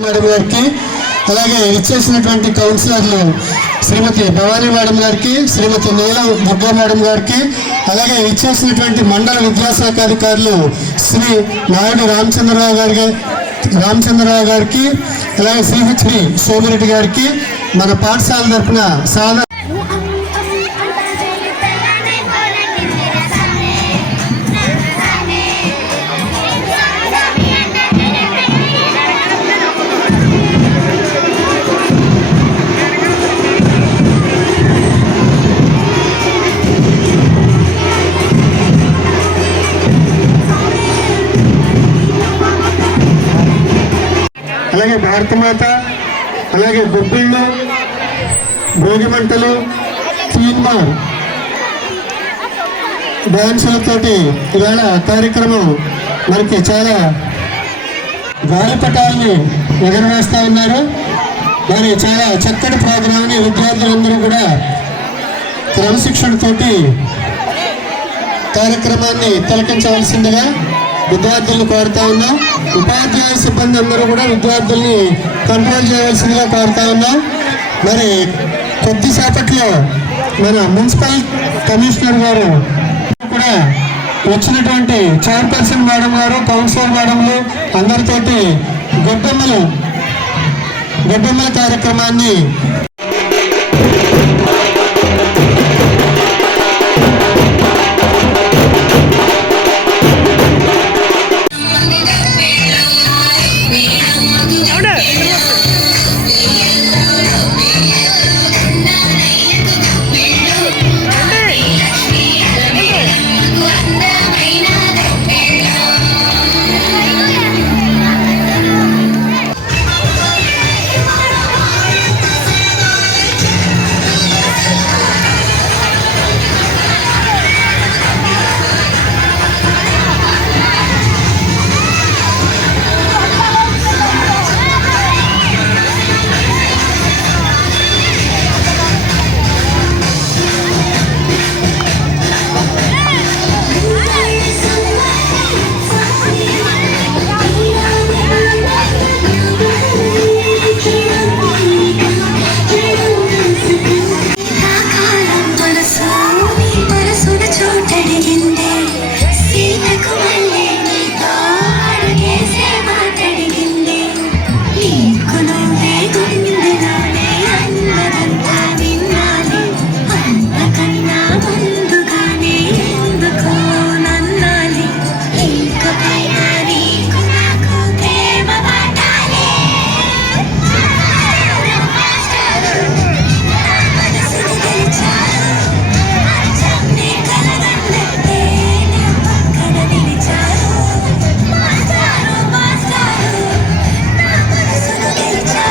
Madam గారికి అలాగే ఇచ్చేసినటువంటి కౌన్సిలర్లు శ్రీమతి భవానీ మేడం గారికి, శ్రీమతి నీలం దుర్గా మేడం గారికి, అలాగే ఇచ్చేసినటువంటి మండల విద్యాశాఖ అధికారులు శ్రీ నాయుడు రామచంద్రరావు గారికి, అలాగే సిహెచ్డి సోమిరెడ్డి గారికి మన పాఠశాల తరఫున సాధారణ అలాగే భారతమాత, అలాగే గొబ్బిళ్ళు, భోగిమంటలు, తీన్మార్ డ్యాన్సులతోటి ఇవాళ కార్యక్రమం మనకి చాలా గాలిపటాలని ఎగరవేస్తూ ఉన్నారు. మరి చాలా చక్కటి ప్రోగ్రాంని విద్యార్థులందరూ కూడా క్రమశిక్షణతోటి కార్యక్రమాన్ని తిలకించవలసిందిగా విద్యార్థులను కోరుతా ఉన్నాం. ఉపాధ్యాయ సిబ్బంది అందరూ కూడా విద్యార్థుల్ని కంట్రోల్ చేయవలసిందిగా కోరుతా ఉన్నాం. మరి కొద్దిసేపట్లో మన మున్సిపల్ కమిషనర్ గారు కూడా వచ్చినటువంటి చైర్పర్సన్ మేడం గారు, కౌన్సిలర్ మేడంలు అందరితోటి గొడ్డమ్మల కార్యక్రమాన్ని